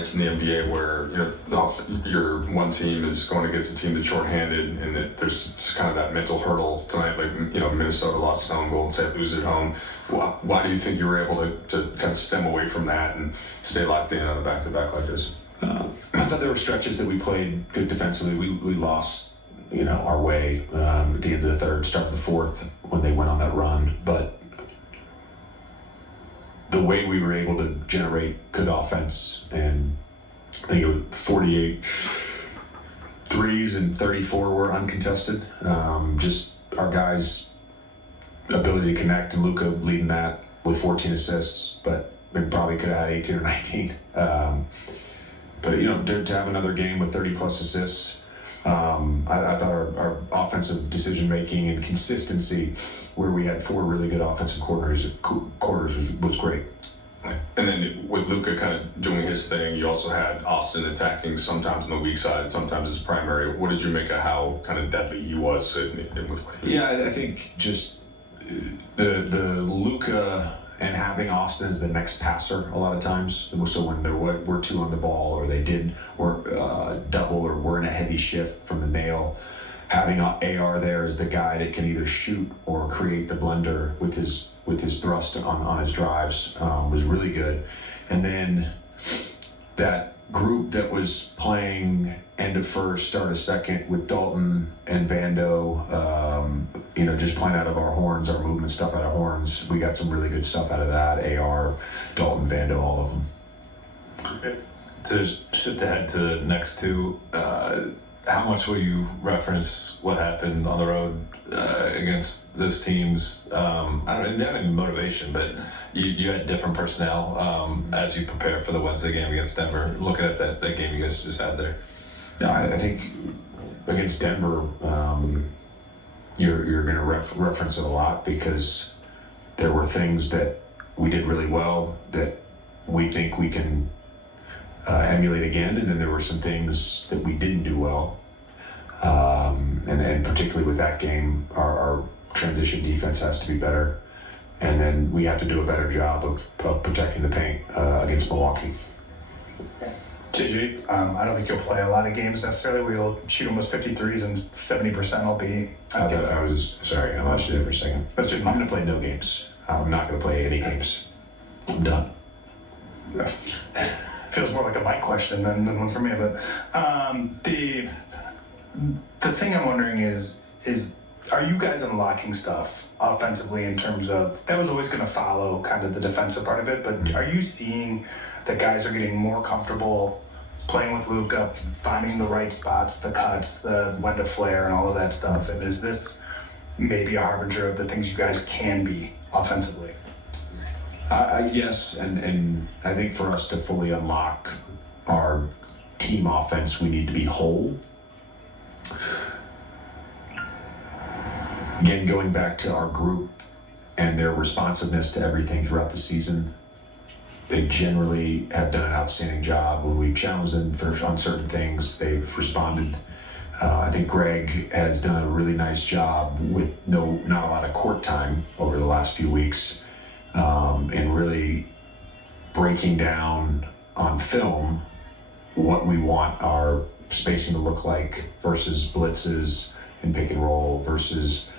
It's in the NBA where your one team is going against a team that's shorthanded, and that there's just kind of that mental hurdle tonight. Like Minnesota lost at home, Golden State loses at home. Why do you think you were able to kind of stem away from that and stay locked in on a back-to-back like this? I thought there were stretches that we played good defensively. We lost, our way at the end of the third, start of the fourth when they went on that run. But the way we were able to generate good offense, and I think it was 48 threes and 34 were uncontested. Just our guys' ability to connect, and Luka leading that with 14 assists, but we probably could have had 18 or 19. But to have another game with 30 plus assists, I thought our offensive decision making and consistency, where we had 4 really good offensive quarters was great. And then with Luka kind of doing his thing, you also had Austin attacking sometimes on the weak side, sometimes as primary. What did you make of how kind of deadly he was with what he did? Yeah, I think just the Luka and having Austin as the next passer a lot of times. So when we're 2 on the ball, or they did, or double, or we're in a heavy shift from the nail, having AR there as the guy that can either shoot or create the blender with his thrust on his drives was really good. And then that group that was playing end of first, start of second with Dalton and Vando, just playing out of our horns, our movement stuff out of horns. We got some really good stuff out of that. AR, Dalton, Vando, all of them. Okay. To shift ahead to next 2, how much will you reference what happened on the road against those teams? I don't have any motivation, but you had different personnel as you prepared for the Wednesday game against Denver. Looking at that game you guys just had there. Yeah, I think against Denver, you're going to reference it a lot, because there were things that we did really well that we think we can emulate again, and then there were some things that we didn't do well, and particularly with that game, our transition defense has to be better, and then we have to do a better job of protecting the paint against Milwaukee. JJ, I don't think you'll play a lot of games necessarily where you'll shoot almost 53s and 70% will be. Sorry, I lost you there for a second. I'm going to play no games. I'm not going to play any games. I'm done. Feels more like a Mike question than one for me, but the thing I'm wondering is are you guys unlocking stuff offensively in terms of, that was always going to follow kind of the defensive part of it, but are you seeing that guys are getting more comfortable playing with Luka, finding the right spots, the cuts, the when to flare, and all of that stuff? And is this maybe a harbinger of the things you guys can be offensively? Yes, and I think for us to fully unlock our team offense, we need to be whole. Again, going back to our group and their responsiveness to everything throughout the season, they generally have done an outstanding job. When we've challenged them on certain things, they've responded. I think Greg has done a really nice job with not a lot of court time over the last few weeks, and really breaking down on film what we want our spacing to look like versus blitzes and pick and roll versus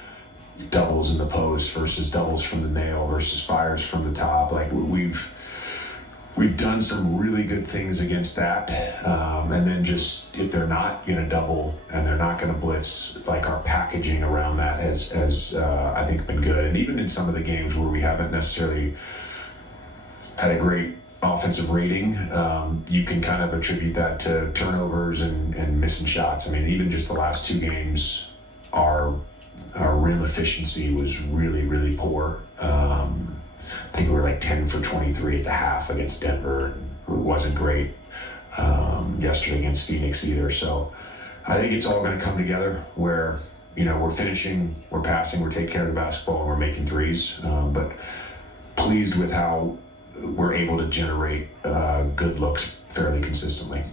doubles in the post versus doubles from the nail versus fires from the top. Like we've done some really good things against that, and then just if they're not going to double and they're not going to blitz, like our packaging around that has I think been good. And even in some of the games where we haven't necessarily had a great offensive rating, you can kind of attribute that to turnovers and missing shots. I mean, even just the last 2 games, our rim efficiency was really, really poor. I think we were like 10 for 23 at the half against Denver. It wasn't great yesterday against Phoenix either. So I think it's all going to come together where, we're finishing, we're passing, we're taking care of the basketball, and we're making threes. But pleased with how we're able to generate good looks fairly consistently.